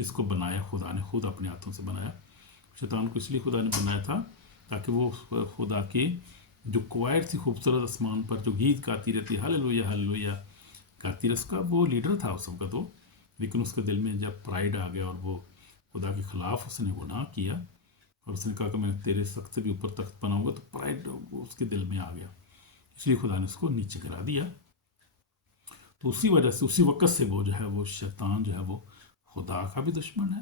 جس کو بنایا خدا نے خود اپنے ہاتھوں سے بنایا. شیطان کو اس لیے خدا نے بنایا تھا تاکہ وہ خدا کی جو کوائر تھی خوبصورت آسمان پر جو گیت گاتی رہتی ہاللویا ہاللویا گاتی رہتی، اس کا وہ لیڈر تھا اس کا تو. لیکن اس کے دل میں جب پرائڈ آ گیا اور وہ خدا کے خلاف اس نے گناہ کیا اور اس نے کہا کہ میں تیرے سخت سے بھی اوپر تخت بناؤں گا، تو پرائڈ اس کے دل میں آ گیا، اس لیے خدا نے اس کو نیچے گرا دیا. تو اسی وجہ سے اسی وقت سے وہ جو ہے وہ شیطان جو ہے وہ خدا کا بھی دشمن ہے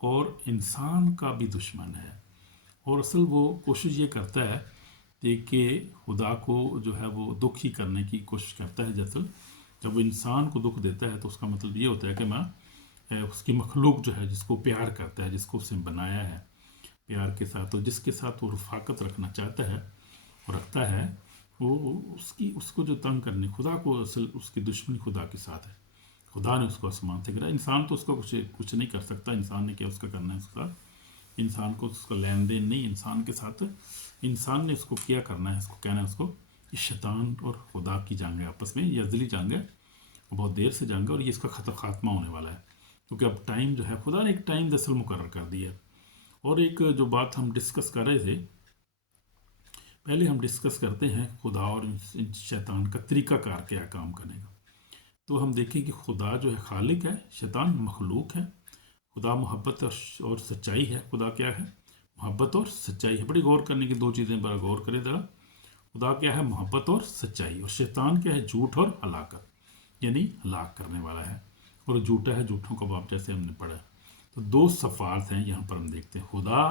اور انسان کا بھی دشمن ہے. اور اصل وہ کوشش یہ کرتا ہے کہ خدا کو جو ہے وہ دکھ ہی کرنے کی کوشش کرتا ہے. جب وہ انسان کو دکھ دیتا ہے تو اس کا مطلب یہ ہوتا ہے کہ میں اس کی مخلوق جو ہے جس کو پیار کرتا ہے، جس کو اس نے بنایا ہے پیار کے ساتھ، اور جس کے ساتھ وہ رفاقت رکھنا چاہتا ہے اور رکھتا ہے، وہ اس کو جو تنگ کرنے خدا کو اصل اس کی دشمنی خدا کے ساتھ ہے. خدا نے اس کو آسمان سے گرا. انسان تو اس کو کچھ نہیں کر سکتا. انسان نے کیا اس کا کرنا ہے اس کا، انسان کو اس کا لین دین نہیں انسان کے ساتھ. انسان نے اس کو کیا کرنا ہے، اس کو کہنا ہے اس کو کہ شیطان اور خدا کی جنگ ہے آپس میں، یہ ازلی جنگ ہے، بہت دیر سے جنگ ہے اور یہ اس کا خاتمہ ہونے والا ہے. کیونکہ اب ٹائم جو ہے خدا نے ایک ٹائم دراصل مقرر کر دیا. اور ایک جو بات ہم ڈسکس کر رہے تھے، پہلے ہم ڈسکس کرتے ہیں خدا اور شیطان کا طریقہ کار کیا کام کرنے کا. تو ہم دیکھیں کہ خدا جو ہے خالق ہے، شیطان مخلوق ہے. خدا محبت اور سچائی ہے. خدا کیا ہے؟ محبت اور سچائی ہے. بڑی غور کرنے کی دو چیزیں بڑا غور کرے ذرا. خدا کیا ہے؟ محبت اور سچائی. اور شیطان کیا ہے؟ جھوٹ اور ہلاکت، یعنی ہلاک کرنے والا ہے. اور جھوٹا ہے، جھوٹوں کا باپ، جیسے ہم نے پڑھا. تو دو صفات ہیں یہاں پر ہم دیکھتے ہیں. خدا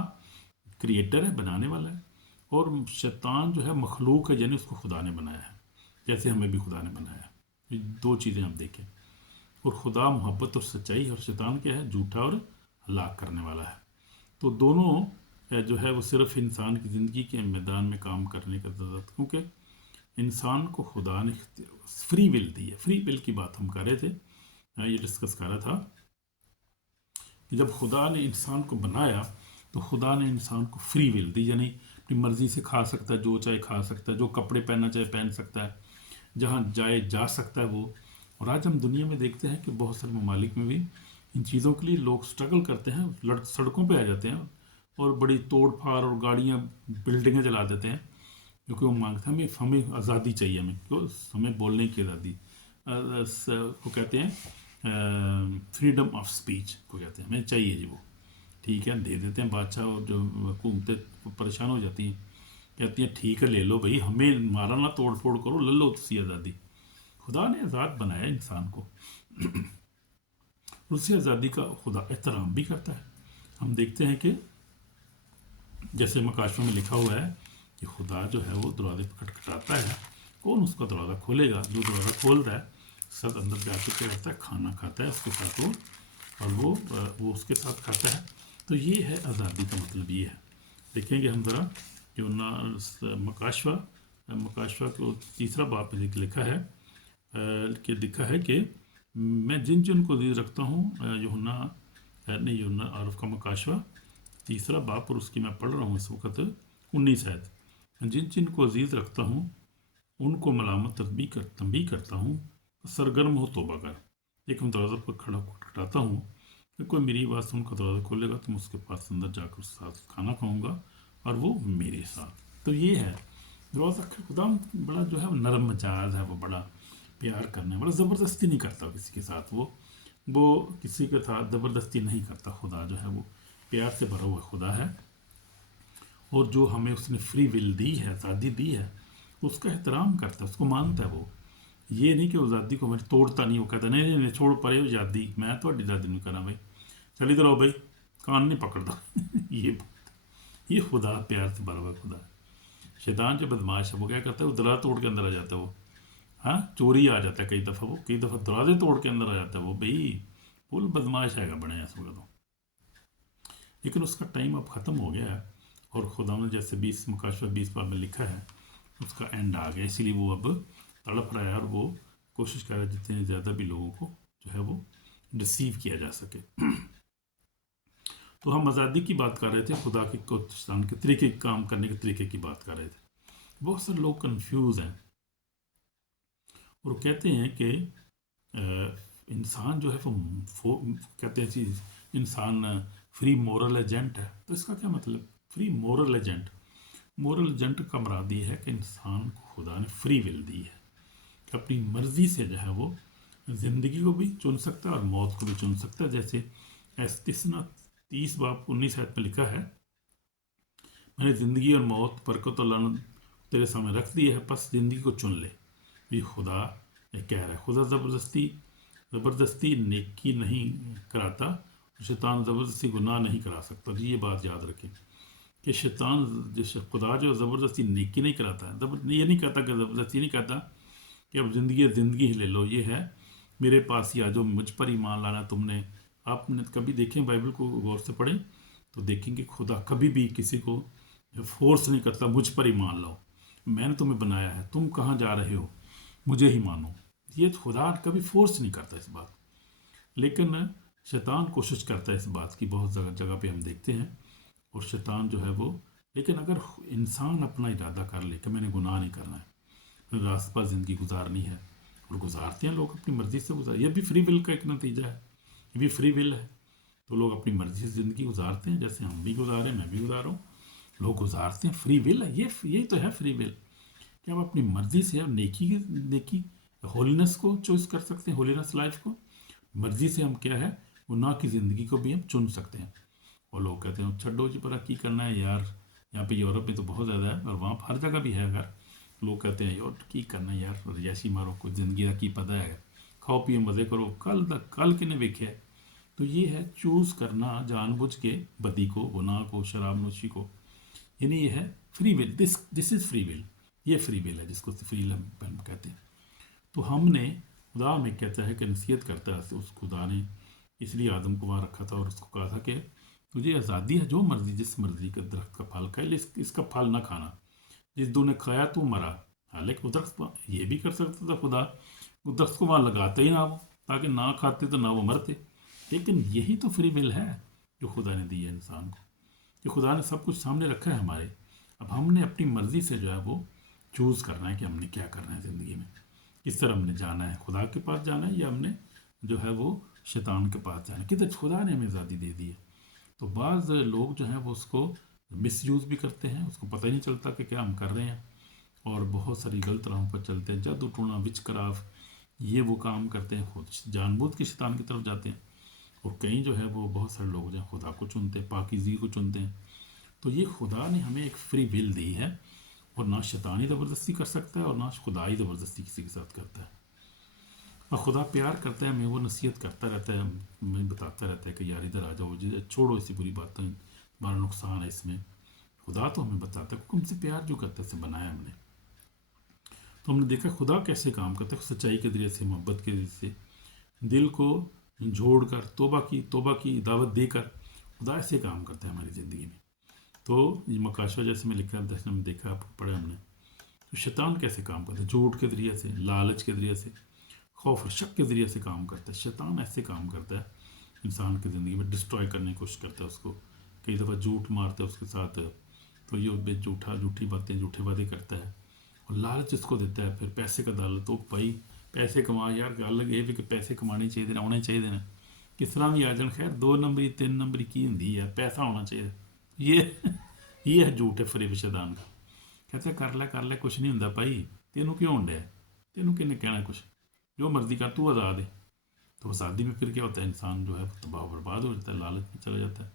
کریٹر ہے، بنانے والا ہے، اور شیطان جو ہے مخلوق ہے، یعنی اس کو خدا نے بنایا ہے جیسے ہمیں بھی خدا نے بنایا ہے. یہ دو چیزیں ہم دیکھیں. اور خدا محبت اور سچائی ہے، اور شیطان کیا ہے؟ جھوٹا اور ہلاک کرنے والا ہے. تو دونوں جو ہے وہ صرف انسان کی زندگی کے میدان میں کام کرنے کا ضرورت، کیونکہ انسان کو خدا نے فری ول دی ہے. فری ول کی بات ہم کر رہے تھے، یہ ڈسکس کر رہا تھا کہ جب خدا نے انسان کو بنایا تو خدا نے انسان کو فری ول دی، یعنی اپنی مرضی سے کھا سکتا ہے، جو چاہے کھا سکتا ہے، جو کپڑے پہننا چاہے پہن سکتا ہے، جہاں جائے جا سکتا ہے وہ. اور آج ہم دنیا میں دیکھتے ہیں کہ بہت سارے ممالک میں بھی ان چیزوں کے لیے لوگ سٹرگل کرتے ہیں، سڑکوں پہ آ جاتے ہیں اور بڑی توڑ پھاڑ اور گاڑیاں بلڈنگیں جلا دیتے ہیں، کیونکہ وہ مانگتے ہیں ہمیں آزادی چاہیے، ہمیں بولنے کی آزادی کو کہتے ہیں فریڈم آف سپیچ کو کہتے ہیں، ہمیں چاہیے جی. وہ ٹھیک ہے، دے دیتے ہیں. بادشاہ اور جو حکومتیں پریشان ہو جاتی ہیں، کہتی ہیں ٹھیک ہے لے لو بھائی، ہمیں مارا نہ توڑ پھوڑ کرو، لے لو تسی آزادی. خدا نے آزاد بنایا انسان کو، اسی آزادی کا خدا احترام بھی کرتا ہے. ہم دیکھتے ہیں کہ جیسے مکاشفہ میں لکھا ہوا ہے کہ خدا جو ہے وہ دروازے پہ کھٹکھٹاتا ہے، کون اس کا دروازہ کھولے گا؟ جو دروازہ کھولتا ہے سب اندر جا کے کیا کرتا ہے؟ کھانا کھاتا ہے اس کے ساتھ وہ، اور وہ اس کے ساتھ کھاتا ہے. تو یہ ہے آزادی کا مطلب. یہ ہے، دیکھیں گے ہم ذرا جو مکاشفہ کو تیسرا باب پہ لکھا ہے کہ لکھا ہے کہ میں جن کو عزیز رکھتا ہوں، یوحنا عارف کا مکاشفہ تیسرا باب، اور اس کی میں پڑھ رہا ہوں اس وقت 19 آیت. جن کو عزیز رکھتا ہوں ان کو ملامت تنبیہ کرتا ہوں، سرگرم ہو توبہ کر. ایک ہم دروازہ پر کھٹکھٹاتا ہوں کہ کوئی میری آواز سن کر دروازہ کھولے گا تو میں اس کے پاس اندر جا کر اس کے ساتھ کھانا کھاؤں گا اور وہ میرے ساتھ. تو یہ ہے دروازہ. خدا بڑا جو ہے نرم مزاج ہے، وہ بڑا پیار کرنے، بڑا زبردستی نہیں کرتا کسی کے ساتھ. وہ کسی کے ساتھ زبردستی نہیں کرتا. خدا جو ہے وہ پیار سے بھرا ہوا خدا ہے، اور جو ہمیں اس نے فری ول دی ہے، آزادی دی ہے، اس کا احترام کرتا ہے، اس کو مانتا ہے. وہ یہ نہیں کہ آزادی کو میں توڑتا نہیں. وہ کہتا نہیں چھوڑ پڑے آزادی، میں تو آزادی نہیں کرا بھائی، چل ادھر آؤ بھائی، کان نہیں پکڑتا. یہ خدا پیار سے بھرا ہوا خدا ہے. شیطان جو بدماش ہے وہ کیا کرتا ہے؟ وہ دروازہ توڑ کے اندر آ جاتا ہے. وہ چوری آ جاتا ہے کئی دفعہ دروازے توڑ کے اندر آ جاتا ہے. وہ بھائی فل بدماش ہے گا بنے اس وقت. لیکن اس کا ٹائم اب ختم ہو گیا ہے، اور خدا نے جیسے 20 مکاشفہ 20 باب میں لکھا ہے اس کا اینڈ آ گیا. اسی لیے وہ اب تڑپ رہا ہے اور وہ کوشش کر رہا ہے جتنے زیادہ بھی لوگوں کو جو ہے وہ ریسیو کیا جا سکے. تو ہم آزادی کی بات کر رہے تھے، خدا کے شیطان کے طریقے کام کرنے کے طریقے کی بات کر رہے تھے. بہت سارے لوگ کنفیوز ہیں اور کہتے ہیں کہ انسان جو ہے وہ کہتے ہیں چیز انسان فری مورل ایجنٹ ہے. تو اس کا کیا مطلب؟ Free moral agent, moral agent کا مراد یہ ہے کہ انسان کو خدا نے فری ول دی ہے کہ اپنی مرضی سے جو ہے وہ زندگی کو بھی چن سکتا ہے اور موت کو بھی چن سکتا ہے. جیسے استثنا 30 باب 19 آیت میں لکھا ہے، میں نے زندگی اور موت، برکت اور لعنت تیرے سامنے رکھ دی ہے، پس زندگی کو چن لے. یہ خدا یہ کہہ رہا ہے. خدا زبردستی نیکی نہیں کراتا، شیطان زبردستی گناہ نہیں کرا سکتا. جی یہ بات یاد رکھیں کہ شیطان خدا جو زبردستی نیکی نہیں کراتا ہے، یہ نہیں کہتا کہ زبردستی نہیں کہتا کہ اب زندگی ہی لے لو. یہ ہے میرے پاس ہی آ جاؤ، مجھ پر ایمان لانا تم نے. آپ نے کبھی دیکھیں بائبل کو غور سے پڑھیں تو دیکھیں کہ خدا کبھی بھی کسی کو فورس نہیں کرتا مجھ پر ایمان لاؤ، میں نے تمہیں بنایا ہے، تم کہاں جا رہے ہو، مجھے ہی مانو. یہ خدا کبھی فورس نہیں کرتا اس بات. لیکن شیطان کوشش کرتا ہے اس بات کی، بہت جگہ پہ ہم دیکھتے ہیں. اور شیطان جو ہے وہ، لیکن اگر انسان اپنا ارادہ کر لے کہ میں نے گناہ نہیں کرنا ہے، راست پر زندگی گزارنی ہے، اور گزارتے ہیں لوگ اپنی مرضی سے یہ بھی فری ول کا ایک نتیجہ ہے، یہ بھی فری ول ہے. تو لوگ اپنی مرضی سے زندگی گزارتے ہیں، جیسے ہم بھی گزاریں، میں بھی گزاروں، لوگ گزارتے ہیں. فری ول ہے، یہی تو ہے فری ول کہ آپ اپنی مرضی سے اب نیکی ہولینس کو چوائس کر سکتے ہیں، ہولینس لائف کو. مرضی سے ہم کیا ہے گناہ کی زندگی کو بھی ہم چن سکتے ہیں. اور لوگ کہتے ہیں چھڈو جی پر کی کرنا ہے یار، یہاں پہ یورپ میں تو بہت زیادہ ہے اور وہاں ہر جگہ بھی ہے. اگر لوگ کہتے ہیں یار کی کرنا ہے یار، ریاشی مارو، کوئی زندگی کا کی پتہ ہے، کھاؤ پیو مزے کرو، کل کے نے ویکھے. تو یہ ہے چوز کرنا جان بوجھ کے بدی کو، گناہ کو، شراب نوشی کو. یعنی یہ ہے free will. This is free will. یہ فری ول ہے جس کو فری ول کہتے ہیں. تو ہم نے خدا میں کہتا ہے کہ نصیحت کرتا ہے اس خدا نے اس لیے آدم کو وہاں رکھا تھا اور اس کو کہا تھا کہ تجھے آزادی ہے جو مرضی جس مرضی کا درخت کا پھل کھائے، اس کا پھل نہ کھانا، جس دو نے کھایا تو مرا. حالانکہ وہ درخت یہ بھی کر سکتا تھا خدا، وہ درخت کو وہاں لگاتا ہی نہ وہ، تاکہ نہ کھاتے تو نہ وہ مرتے. لیکن یہی تو فری ول ہے جو خدا نے دی ہے انسان کو، کہ خدا نے سب کچھ سامنے رکھا ہے ہمارے. اب ہم نے اپنی مرضی سے جو ہے وہ چوز کرنا ہے کہ ہم نے کیا کرنا ہے زندگی میں، کس طرح ہم نے جانا ہے، خدا کے پاس جانا ہے یا ہم نے جو ہے وہ شیطان کے پاس جانا ہے. کدھر خدا نے ہمیں آزادی دے دی ہے. تو بعض لوگ جو ہیں وہ اس کو مس یوز بھی کرتے ہیں، اس کو پتہ ہی نہیں چلتا کہ کیا ہم کر رہے ہیں، اور بہت ساری غلط راہوں پر چلتے ہیں. جادو ٹونا، وچ کراف، یہ وہ کام کرتے ہیں، خود جان بوجھ کے شیطان کی طرف جاتے ہیں. اور کہیں جو ہے وہ بہت سارے لوگ جو ہیں خدا کو چنتے ہیں، پاکیزگی کو چنتے ہیں. تو یہ خدا نے ہمیں ایک فری ول دی ہے، اور نہ شیطانی زبردستی کر سکتا ہے اور نہ خدائی زبردستی کسی کے ساتھ کرتا ہے. اور خدا پیار کرتا ہے ہمیں، وہ نصیحت کرتا رہتا ہے، ہمیں بتاتا رہتا ہے کہ یار ادھر آ جاؤ، چھوڑو ایسی بری باتیں، ہمارا نقصان ہے اس میں. خدا تو ہمیں بتاتا ہے کیونکہ ہم سے پیار جو کرتا ہے، سے بنایا ہم نے. تو ہم نے دیکھا خدا کیسے کام کرتا ہے، سچائی کے ذریعے سے، محبت کے ذریعے سے، دل کو جھوڑ کر، توبہ کی دعوت دے کر خدا ایسے کام کرتا ہے ہماری زندگی میں. تو یہ مکاشوہ جیسے میں لکھا ہے، ہم دیکھا، پڑھا ہم نے. تو شیطان کیسے کام کرتا ہے؟ جھوٹ کے ذریعے سے، لالچ کے ذریعے سے، خوف اور شک کے ذریعے سے کام کرتا ہے. شیطان ایسے کام کرتا ہے انسان کی زندگی میں، ڈسٹروائے کرنے کی کوشش کرتا ہے اس کو. کئی دفعہ جھوٹ مارتا ہے اس کے ساتھ، تو یہ بے جھوٹی باتیں، جھوٹے وعدے کرتا ہے. اور لالچ اس کو دیتا ہے. پھر پیسے کا دالت، تو بھائی پیسے کما، یار گل یہ بھی کہ پیسے کمانے چاہیے، آنے چاہیے. کس طرح بھی آ جان، خیر 2 نمبری 3 نمبری کی ہوندی ہے، پیسہ ہونا چاہیے. یہ ہے جھوٹ ہے فریب شیطان کا. کہتے کر لے کچھ نہیں ہوندا بھائی، تینوں کیوں ہونڈا ہے، تینوں کن نے کہنا کچھ، جو مرضی کر، تو آزاد ہے. تو آزادی میں پھر کیا ہوتا ہے، انسان جو ہے تباہ و برباد ہو جاتا ہے، لالچ میں چلا جاتا ہے.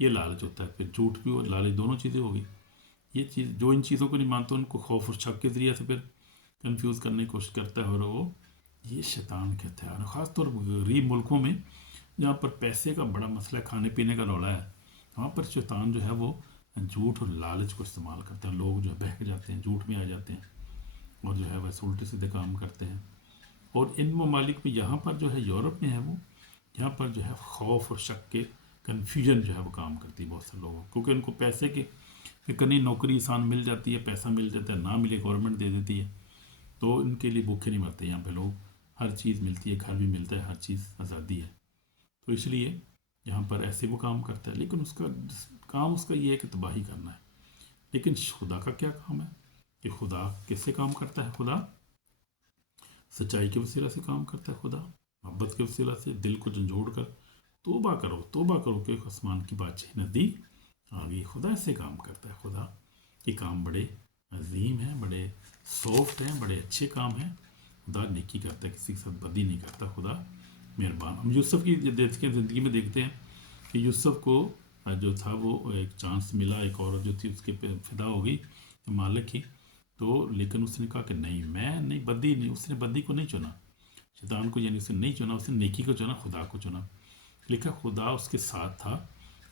یہ لالچ ہوتا ہے. پھر جھوٹ بھی ہو، لالچ، دونوں چیزیں ہو گئی. یہ چیز جو ان چیزوں کو نہیں مانتا، ان کو خوف اور شک کے ذریعے سے پھر کنفیوز کرنے کی کوشش کرتا ہے. اور وہ یہ شیطان کہتا ہے. اور خاص طور پر غریب ملکوں میں جہاں پر پیسے کا بڑا مسئلہ ہے، کھانے پینے کا رولا ہے، وہاں پر شیطان جو ہے وہ جھوٹ اور لالچ کو استعمال کرتے ہیں. لوگ جو ہے بہک جاتے ہیں، جھوٹ میں آ جاتے ہیں، اور جو ہے ویسے الٹے سیدھے کام کرتے ہیں. اور ان ممالک میں، یہاں پر جو ہے یورپ میں ہے وہ، یہاں پر جو ہے خوف اور شک کے کنفیوژن جو ہے وہ کام کرتی ہے بہت سے لوگوں، کیونکہ ان کو پیسے کے کنی نوکری آسان مل جاتی ہے، پیسہ مل جاتا ہے، نہ ملے گورنمنٹ دے دیتی ہے. تو ان کے لیے بھوکے نہیں مرتے. یہاں پہ لوگ، ہر چیز ملتی ہے، گھر بھی ملتا ہے، ہر چیز آزادی ہے. تو اس لیے یہاں پر ایسے وہ کام کرتا ہے. لیکن اس کا کام اس کا یہ ہے کہ تباہی کرنا ہے. لیکن خدا کا کیا کام ہے کہ خدا کیسے کام کرتا ہے؟ خدا سچائی کے وسیلہ سے کام کرتا ہے. خدا محبت کے وسیلہ سے دل کو جھنجھوڑ کر توبہ کرو کہ آسمان کی بادشاہی نزدیک آ گئی۔ خدا ایسے کام کرتا ہے، خدا کے کام بڑے عظیم ہیں، بڑے سافٹ ہیں، بڑے اچھے کام ہیں۔ خدا نیکی کرتا ہے، کسی کے ساتھ بدی نہیں کرتا، خدا مہربان۔ ہم یوسف کی زندگی میں دیکھتے ہیں کہ یوسف کو جو تھا وہ ایک چانس ملا، ایک عورت جو تھی اس کے پہ فدا ہو گئی مالک کی، تو لیکن اس نے کہا کہ نہیں، میں نہیں، بدی نہیں، اس نے بدی کو نہیں چنا، شیطان کو، یعنی اس نے نہیں چنا، اس نے نیکی کو چنا، خدا کو چنا۔ لکھا خدا اس کے ساتھ تھا،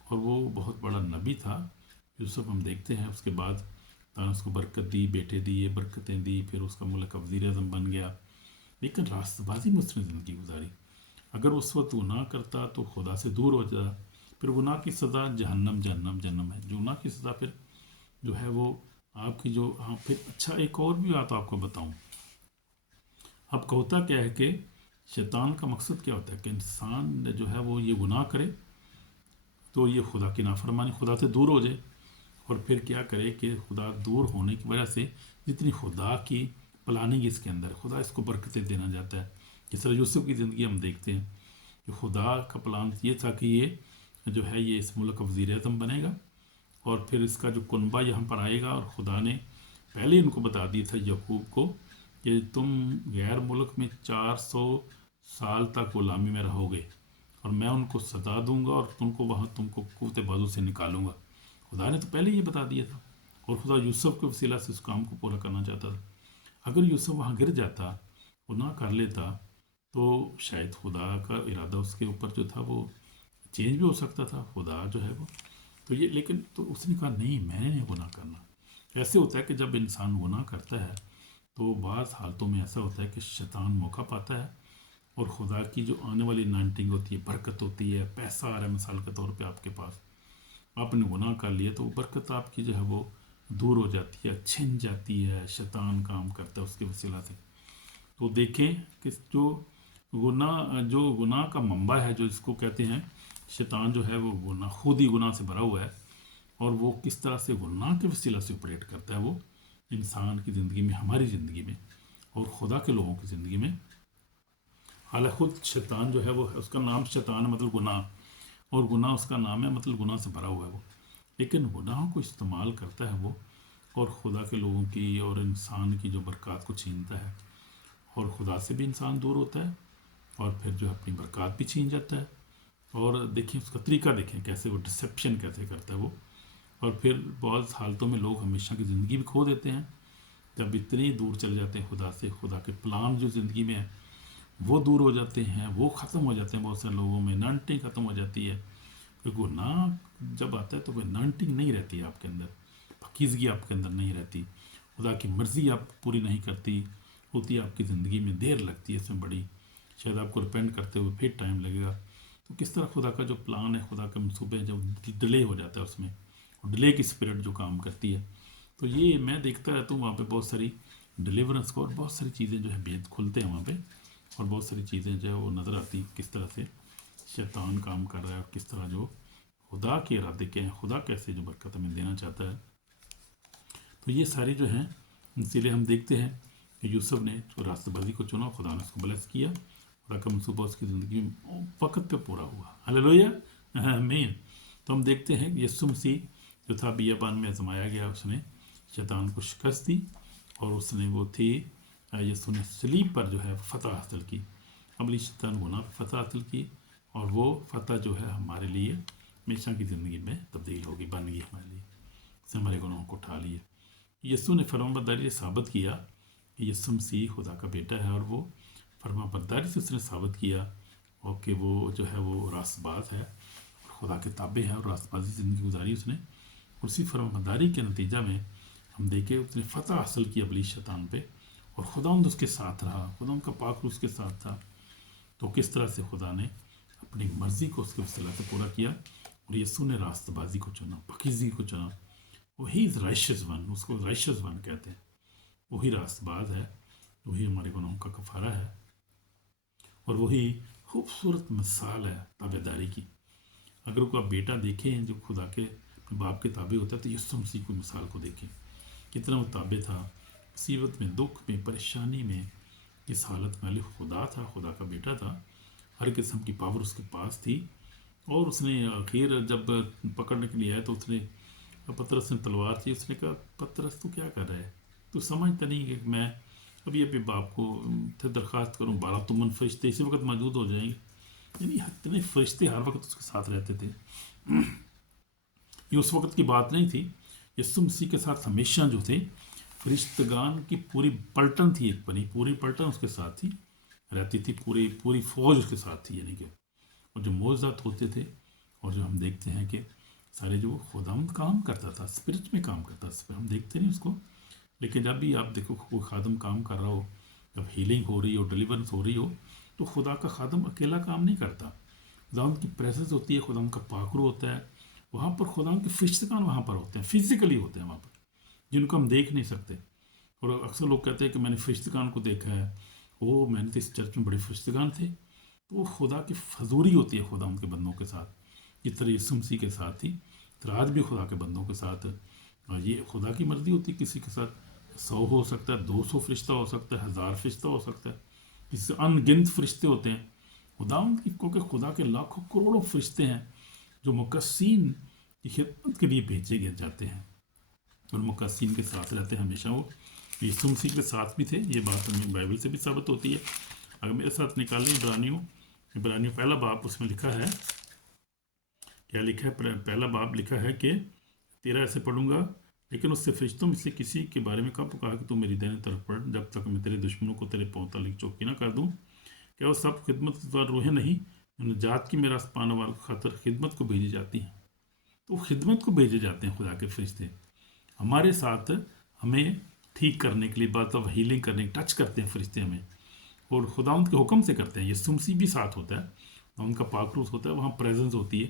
اور وہ بہت بڑا نبی تھا یوسف۔ ہم دیکھتے ہیں اس کے بعد اس کو برکت دی، بیٹے دیے، برکتیں دی، پھر اس کا ملک وزیر اعظم بن گیا، لیکن راستہ بازی میں اس نے زندگی گزاری۔ اگر اس وقت گناہ کرتا تو خدا سے دور ہو جاتا، پھر گناہ کی سزا جہنم جہنم جہنم ہے، گناہ کی سزا پھر جو ہے وہ آپ کی جو پھر اچھا ایک اور بھی بات آپ کو بتاؤں۔ اب ہوتا کیا ہے کہ شیطان کا مقصد کیا ہوتا ہے کہ انسان جو ہے وہ یہ گناہ کرے تو یہ خدا کی نافرمانی، خدا سے دور ہو جائے، اور پھر کیا کرے کہ خدا دور ہونے کی وجہ سے جتنی خدا کی پلاننگ اس کے اندر، خدا اس کو برکتیں دینا جاتا ہے۔ جس طرح یوسف کی زندگی ہم دیکھتے ہیں کہ خدا کا پلان یہ تھا کہ یہ جو ہے یہ اس ملک کا وزیر اعظم بنے گا، اور پھر اس کا جو کنبہ یہاں پر آئے گا، اور خدا نے پہلے ان کو بتا دیا تھا یعقوب کو کہ تم غیر ملک میں 400 سال تک غلامی میں رہو گے، اور میں ان کو سزا دوں گا، اور تم کو قوت بازو سے نکالوں گا۔ خدا نے تو پہلے یہ بتا دیا تھا، اور خدا یوسف کے وسیلہ سے اس کام کو پورا کرنا چاہتا تھا۔ اگر یوسف وہاں گر جاتا، گناہ کر لیتا، تو شاید خدا کا ارادہ اس کے اوپر جو تھا وہ چینج بھی ہو سکتا تھا، خدا جو ہے وہ تو یہ، لیکن تو اس نے کہا نہیں، میں نے نہیں گناہ کرنا۔ ایسے ہوتا ہے کہ جب انسان گناہ کرتا ہے تو بعض حالتوں میں ایسا ہوتا ہے کہ شیطان موقع پاتا ہے، اور خدا کی جو آنے والی اناؤنٹنگ ہوتی ہے، برکت ہوتی ہے، پیسہ آ رہا ہے مثال کے طور پہ آپ کے پاس، آپ نے گناہ کر لیا تو وہ برکت آپ کی جو ہے وہ دور ہو جاتی ہے، چھن جاتی ہے، شیطان کام کرتا ہے اس کے وسیلہ سے۔ تو دیکھیں کہ جو گناہ کا منبع ہے، جو اس کو کہتے ہیں شیطان جو ہے وہ گناہ، خود ہی گناہ سے بھرا ہوا ہے، اور وہ کس طرح سے گناہ کے وسیلہ سے آپریٹ کرتا ہے وہ انسان کی زندگی میں، ہماری زندگی میں، اور خدا کے لوگوں کی زندگی میں۔ حالانکہ خود شیطان جو ہے وہ، اس کا نام شیطان ہے، مطلب گناہ، اور گناہ اس کا نام ہے، مطلب گناہ سے بھرا ہوا ہے وہ، لیکن گناہوں کو استعمال کرتا ہے وہ، اور خدا کے لوگوں کی اور انسان کی جو برکات کو چھینتا ہے، اور خدا سے بھی انسان دور ہوتا ہے، اور پھر جو اپنی برکات بھی چھین جاتا ہے۔ اور دیکھیں اس کا طریقہ، دیکھیں کیسے وہ ڈسیپشن کیسے کرتا ہے وہ، اور پھر بعض حالتوں میں لوگ ہمیشہ کی زندگی بھی کھو دیتے ہیں جب اتنی دور چل جاتے ہیں خدا سے، خدا کے پلان جو زندگی میں ہے وہ دور ہو جاتے ہیں، وہ ختم ہو جاتے ہیں، بہت سے لوگوں میں اناؤنٹنگ ختم ہو جاتی ہے، کیونکہ گناہ جب آتا ہے تو کوئی اناؤنٹنگ نہیں رہتی ہے آپ کے اندر، پاکیزگی آپ کے اندر نہیں رہتی، خدا کی مرضی آپ پوری نہیں کرتی ہوتی، آپ کی زندگی میں دیر لگتی ہے اس میں بڑی، شاید آپ کو ریپینٹ کرتے ہوئے پھر ٹائم لگے گا، تو کس طرح خدا کا جو پلان ہے، خدا کے منصوبے جب ڈیلے ہو جاتا ہے اس میں، اور ڈیلے کی اسپرٹ جو کام کرتی ہے، تو یہ میں دیکھتا رہتا ہوں وہاں پہ بہت ساری ڈیلیورنس کو، اور بہت ساری چیزیں جو ہے بید کھلتے ہیں وہاں پہ، اور بہت ساری چیزیں جو ہے وہ نظر آتی کس طرح سے شیطان کام کر رہا ہے، اور کس طرح جو خدا کے ارادے کے ہیں، خدا کیسے جو برکت ہمیں دینا چاہتا ہے۔ تو یہ ساری جو ہیں، اسی لیے ہم دیکھتے ہیں کہ یوسف نے جو راستہ بازی کو چنا، خدا نے اس کو بلیس کیا، خدا کا منصوبہ اس کی زندگی میں وقت پہ پورا ہوا، ہلیلویہ، آمین۔ تو ہم دیکھتے ہیں کہ یسوع مسیح جو تھا بیابان میں آزمایا گیا، اس نے شیطان کو شکست دی، اور اس نے وہ تھی یسوع نے صلیب پر جو ہے فتح حاصل کی، عملی شیطان گناہ پہ فتح حاصل کی، اور وہ فتح جو ہے ہمارے لیے ہمیشہ کی زندگی میں تبدیل ہوگی، بن گئی ہمارے لیے، اس نے ہمارے گناہوں کو اٹھا لیے۔ یسوع نے فرمانبرداری سے ثابت کیا کہ یسوع مسیح خدا کا بیٹا ہے، اور وہ فرمانبرداری سے اس نے ثابت کیا، اور کہ وہ جو ہے وہ راست باز ہے، خدا کے تابع ہے، اور راست بازی زندگی گزاری اس نے۔ اسی فرمانبرداری کے نتیجہ میں ہم دیکھیں اس نے فتح حاصل کی ابلیس شیطان پہ، اور خداوند اس کے ساتھ رہا، خداوند کا پاک روح اس کے ساتھ تھا۔ تو کس طرح سے خدا نے اپنی مرضی کو اس کے وسیلہ سے پورا کیا، اور یسوع نے راست بازی کو چنا، پاکیزگی کو چنا، وہی رائشس ون، اس کو رائشس ون کہتے ہیں، وہی راست باز ہے، وہی ہمارے گناہوں کا کفارہ ہے، اور وہی خوبصورت مثال ہے تابع داری کی۔ اگر کوئی آپ بیٹا دیکھیں جو خدا کے باپ کے تابع ہوتا ہے، تو یسوع مسیح کی مثال کو دیکھیں، کتنا وہ تابع تھا، مصیبت میں، دکھ میں، پریشانی میں، اس حالت میں خدا تھا، خدا کا بیٹا تھا، ہر قسم کی پاور اس کے پاس تھی، اور اس نے آخر جب پکڑنے کے لیے آیا تو اس نے پطرس نے تلوار تھی، اس نے کہا پطرس تو کیا کر رہا ہے، تو سمجھتا نہیں کہ میں ابھی باپ کو درخواست کروں، 12 تمن فرشتے اسی وقت موجود ہو جائیں گے. یعنی اتنے فرشتے ہر وقت اس کے ساتھ رہتے تھے. یہ اس وقت کی بات نہیں تھی، یسوع مسیح کے ساتھ ہمیشہ جو تھے فرشتگان کی پوری پلٹن تھی، ایک بنی پوری پلٹن اس کے ساتھ تھی رہتی تھی، پوری فوج اس کے ساتھ تھی. یعنی کہ اور جو معجزات ہوتے تھے اور جو ہم دیکھتے ہیں کہ سارے جو خداوند کام کرتا تھا، اسپرٹ میں کام کرتا تھا، ہم دیکھتے نہیں اس کو، لیکن جب بھی آپ دیکھو کوئی خادم کام کر رہا ہو، جب ہیلنگ ہو رہی ہو، ڈیلیورنس ہو رہی ہو، تو خدا کا خادم اکیلا کام نہیں کرتا. خداوند کی پریزنس ہوتی ہے، خداوند کا پاکرو ہوتا ہے وہاں پر، خداوند کے فرشتگان وہاں پر ہوتے ہیں، فزیکلی ہوتے ہیں وہاں پر، جن کو ہم دیکھ نہیں سکتے. اور اکثر لوگ کہتے ہیں کہ میں نے فرشتگان کو دیکھا ہے، وہ میں نے تو اس چرچ میں بڑے فرشتگان تھے. تو وہ خدا کی حضوری ہوتی ہے خدا ان کے بندوں کے ساتھ، جس طرح یسوع مسیح کے ساتھ تھی، تو آج بھی خدا کے بندوں کے ساتھ. اور یہ خدا کی مرضی ہوتی ہے، کسی کے ساتھ 100 ہو سکتا ہے، 200 فرشتہ ہو سکتا ہے، 1000 فرشتہ ہو سکتا ہے، اس سے ان گنت فرشتے ہوتے ہیں خداوند کی، کیونکہ خدا کے لاکھوں کروڑوں فرشتے ہیں جو مقدسین کی خدمت کے لیے بھیجے گئے جاتے ہیں، اور مقدسین کے ساتھ رہتے ہیں ہمیشہ. وہ یسوع مسیح کے ساتھ بھی تھے، یہ بات ہمیں بائبل سے بھی ثابت ہوتی ہے. اگر میرے ساتھ نکالیں عبرانیوں پہلا باب، اس میں لکھا ہے، کیا لکھا ہے؟ پہلا باب لکھا ہے کہ 13 ایسے پڑھوں گا، لیکن اس سے فرشتوں میں سے کسی کے بارے میں کب کہا کہ تو میری دائیں طرف پڑھ، جب تک میں تیرے دشمنوں کو تیرے پاؤں تلے چوکی نہ کر دوں. کیا وہ سب خدمت روحیں نہیں جو نجات کی میراث پانے والوں کی خاطر خدمت کو بھیجی جاتی ہیں؟ تو خدمت کو بھیجے جاتے ہیں خدا کے فرشتے ہمارے ساتھ، ہمیں ٹھیک کرنے کے لیے، بات آف ہیلنگ کرنے ٹچ کرتے ہیں فرشتے ہمیں، اور خداوند کے حکم سے کرتے ہیں. یسوع مسیح بھی ساتھ ہوتا ہے، ان کا پاکروس ہوتا ہے، وہاں پریزنس ہوتی ہے.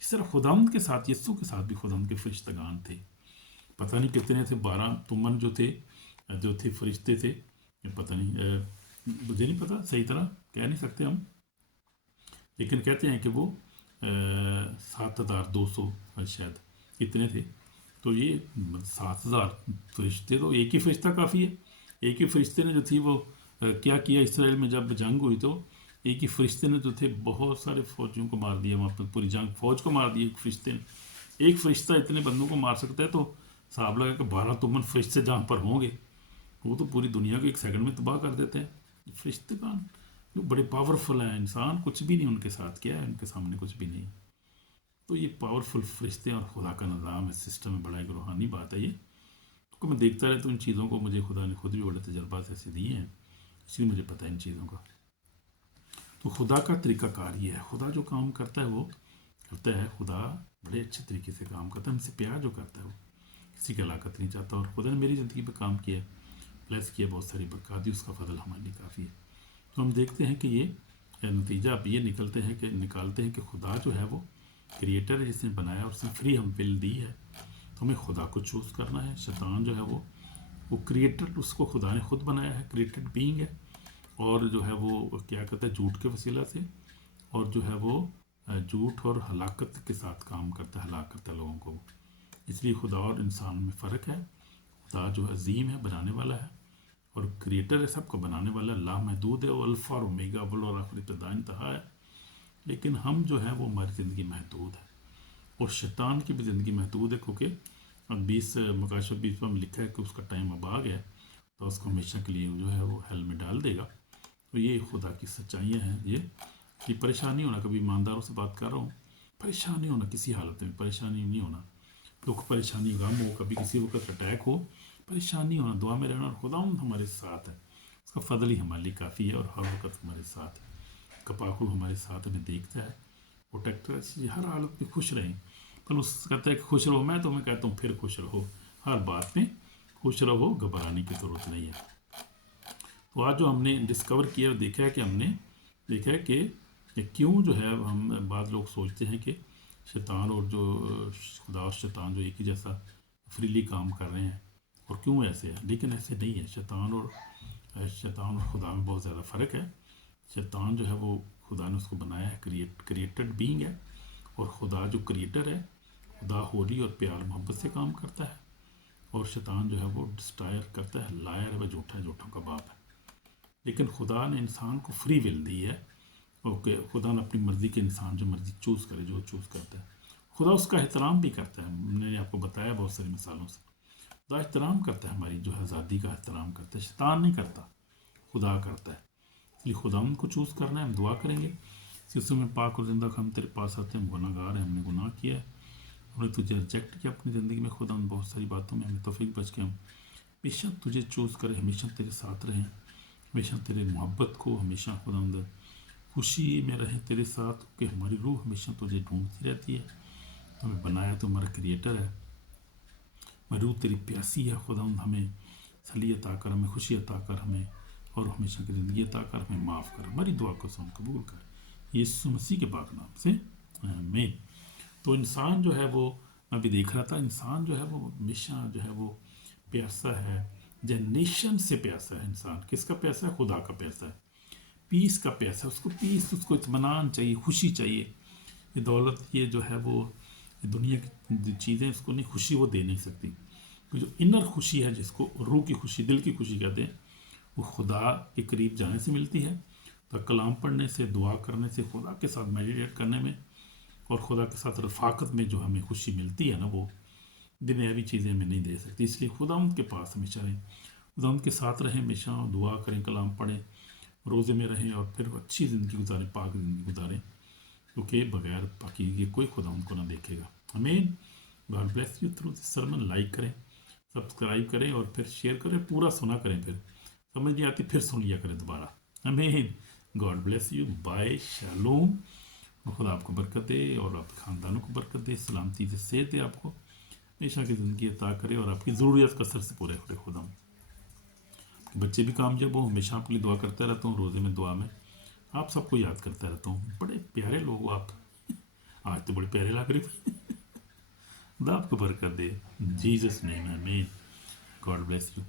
اس طرح خداوند کے ساتھ، یسوع کے ساتھ بھی خداوند کے فرشتگان تھے. پتہ نہیں کتنے تھے، 12 تمن جو تھے فرشتے تھے، پتہ نہیں، مجھے نہیں پتہ صحیح طرح کہہ نہیں سکتے ہم، لیکن کہتے ہیں کہ وہ 7200 شاید اتنے تھے. تو یہ 7000 فرشتے، تو ایک ہی فرشتہ کافی ہے. ایک ہی فرشتے نے جو تھی وہ کیا کیا اسرائیل میں جب جنگ ہوئی، تو ایک ہی فرشتے نے جو تھے بہت سارے فوجیوں کو مار دیا، وہاں پر پوری جنگ فوج کو مار دیا ایک فرشتے نے. ایک فرشتہ اتنے بندوں کو مار سکتا ہے، تو صاحب لگا کہ 12 تمن فرشتے جہاں پر ہوں گے وہ تو پوری دنیا کو ایک سیکنڈ میں تباہ کر دیتے ہیں. فرشتگان جو بڑے پاورفل ہیں، انسان کچھ بھی نہیں ان کے ساتھ، کیا ہے ان کے سامنے کچھ بھی نہیں. تو یہ پاورفل فرشتے اور خدا کا نظام ہے، سسٹم ہے، بڑا ایک روحانی بات ہے یہ. تو میں دیکھتا رہتا ہوں ان چیزوں کو، مجھے خدا نے خود بھی بڑے تجربات ایسے دیے ہیں، اس لیے مجھے پتہ ہے ان چیزوں کا. تو خدا کا طریقہ کار یہ ہے، خدا جو کام کرتا ہے وہ کرتا ہے، خدا بڑے اچھے طریقے سے کام کرتا ہے. ہم سے پیار جو کرتا ہے وہ کسی کی ہلاکت نہیں چاہتا، اور خدا نے میری زندگی پہ کام کیا، بلیس کیا، بہت ساری برکات دی، اس کا فضل ہمارے لیے کافی ہے. تو ہم دیکھتے ہیں کہ یہ نتیجہ اب یہ نکالتے ہیں کہ خدا جو ہے وہ کریٹر ہے، جس نے بنایا، اور اس نے فری ہم ول دی ہے، تو ہمیں خدا کو چوز کرنا ہے. شیطان جو ہے وہ کریٹر، اس کو خدا نے خود بنایا ہے، کریٹڈ بینگ ہے، اور جو ہے وہ کیا کہتا ہے، جھوٹ کے وسیلہ سے، اور جو ہے وہ جھوٹ اور ہلاکت کے ساتھ کام کرتا ہے، ہلاک کرتا ہے لوگوں کو. اس لیے خدا اور انسان میں فرق ہے. خدا جو عظیم ہے، بنانے والا ہے، اور کریٹر ہے، سب کو بنانے والا ہے، لامحدود ہے، وہ الفا اور اومیگا، اول اور آخر، ابتدا انتہا ہے. لیکن ہم جو ہے وہ ہماری زندگی محدود ہے، اور شیطان کی بھی زندگی محدود ہے، کیونکہ 20 میں لکھا ہے کہ اس کا ٹائم اب آ گیا، تو اس کو ہمیشہ کے لیے جو ہے وہ ہیل میں ڈال دے گا. تو یہ خدا کی سچائیاں ہیں. یہ پریشانی ہونا، کبھی ایمانداروں سے بات کر رہا ہوں، پریشانی ہونا، کسی حالت میں پریشانی نہیں ہونا، دکھ پریشانی غم ہو، کبھی کسی وقت اٹیک ہو، پریشانی ہونا، دعا میں رہنا، اور خدا ہمارے ساتھ ہے، اس کا فضل ہی ہمارے لیے کافی ہے، اور ہر وقت ہمارے ساتھ ہے. کپاکو ہمارے ساتھ ہمیں دیکھتا ہے، پروٹیکٹر، ہر حالت میں خوش رہیں. کل اس کہتا ہے کہ خوش رہو، میں کہتا ہوں پھر خوش رہو، ہر بات میں خوش رہو، گھبرانے کی ضرورت نہیں ہے. تو آج جو ہم نے ڈسکور کیا، دیکھا ہے کہ ہم نے دیکھا ہے کہ کیوں جو ہے ہم بعض لوگ سوچتے ہیں کہ شیطان اور جو خدا اور شیطان جو ایک ہی جیسا فریلی کام کر رہے ہیں، اور کیوں ایسے ہے. لیکن ایسے نہیں ہے. شیطان اور خدا میں بہت زیادہ فرق ہے. شیطان جو ہے وہ خدا نے اس کو بنایا ہے، کریٹڈ بینگ ہے، اور خدا جو کریٹر ہے، خدا ہولی اور پیار محبت سے کام کرتا ہے، اور شیطان جو ہے وہ ڈسٹرائر کرتا ہے، لائر ہے، وہ جھوٹوں کا باپ ہے. لیکن خدا نے انسان کو فری ول دی ہے، اوکے خدا نے اپنی مرضی کے انسان جو مرضی چوز کرے جو چوز کرتا ہے خدا اس کا احترام بھی کرتا ہے. میں نے آپ کو بتایا بہت ساری مثالوں سے خدا احترام کرتا ہے ہماری جو ہے آزادی کا احترام کرتا ہے. شیطان نہیں کرتا خدا کرتا ہے. اس لیے خدا ان کو چوز کرنا ہے. ہم دعا کریں گے اس میں پاک اور زندہ ہم تیرے پاس آتے ہیں. ہم گناہ گار ہیں ہم نے گناہ کیا ہے ہم نے تجھے ریجیکٹ کیا اپنی زندگی میں. خدا ان بہت ساری باتوں میں ہمیں توفیق بچ کے ہم ہمیشہ تجھے چوز کریں ہمیشہ تیرے ساتھ رہیں ہمیشہ تیرے محبت کو ہمیشہ خدا اندر خوشی میں رہیں تیرے ساتھ کہ ہماری روح ہمیشہ تجھے ڈھونڈتی رہتی ہے. ہمیں بنایا تو ہمارا کریٹر ہے. ہماری روح تیری پیاسی ہے. خدا ہمیں سلی عطا کر ہمیں خوشی عطا کر ہمیں اور ہمیشہ کی زندگی عطا کر ہمیں معاف کر ہماری دعا کو سن قبول کر یسوع مسیح کے پاک نام سے آمین. تو انسان جو ہے وہ میں بھی دیکھ رہا تھا انسان جو ہے وہ ہمیشہ جو ہے وہ پیاسا ہے. جنریشن سے پیاسا ہے انسان. کس کا پیاسا ہے؟ خدا کا پیاسا ہے. پیس کا پیاسا ہے. اس کو پیس اس کو اطمینان چاہیے خوشی چاہیے. یہ دولت یہ جو ہے وہ دنیا کی چیزیں اس کو نہیں خوشی وہ دے نہیں سکتی. جو انر خوشی ہے جس کو روح کی خوشی دل کی خوشی کہتے ہیں وہ خدا کے قریب جانے سے ملتی ہے. تو کلام پڑھنے سے دعا کرنے سے خدا کے ساتھ میڈیٹیٹ کرنے میں اور خدا کے ساتھ رفاقت میں جو ہمیں خوشی ملتی ہے نا وہ دنیاوی چیزیں ہمیں نہیں دے سکتی. اس لیے خدا ان کے پاس ہمیشہ رہیں خدا ان کے ساتھ رہیں ہمیشہ دعا کریں کلام پڑھیں روزے میں رہیں اور پھر اچھی زندگی گزاریں پاک زندگی گزاریں کیونکہ بغیر پاکیزگی کوئی خدا ان کو نہ دیکھے گا. آمین. God bless you through this sermon. Like کریں سبسکرائب کریں اور پھر شیئر کریں پورا سنا کریں پھر سمجھ نہیں آتی پھر سن لیا کریں دوبارہ. آمین. God bless you. بائے. شالوم. خدا آپ کو برکت دے اور آپ کے خاندانوں کو برکت دے سلامتی سے صحت دے آپ کو ہمیشہ کی زندگی عطا کرے اور آپ کی ضروریات کثرت سے پورے کرے. خدا بچے بھی کامیاب ہوں. ہمیشہ آپ کے لیے دعا کرتا رہتا ہوں روزے میں دعا میں آپ سب کو یاد کرتا رہتا ہوں. بڑے پیارے لوگ ہو آپ. آج تو بڑے پیارے لگ رہے. خدا آپ کو برکت دے. Jesus name. Amen. God bless you.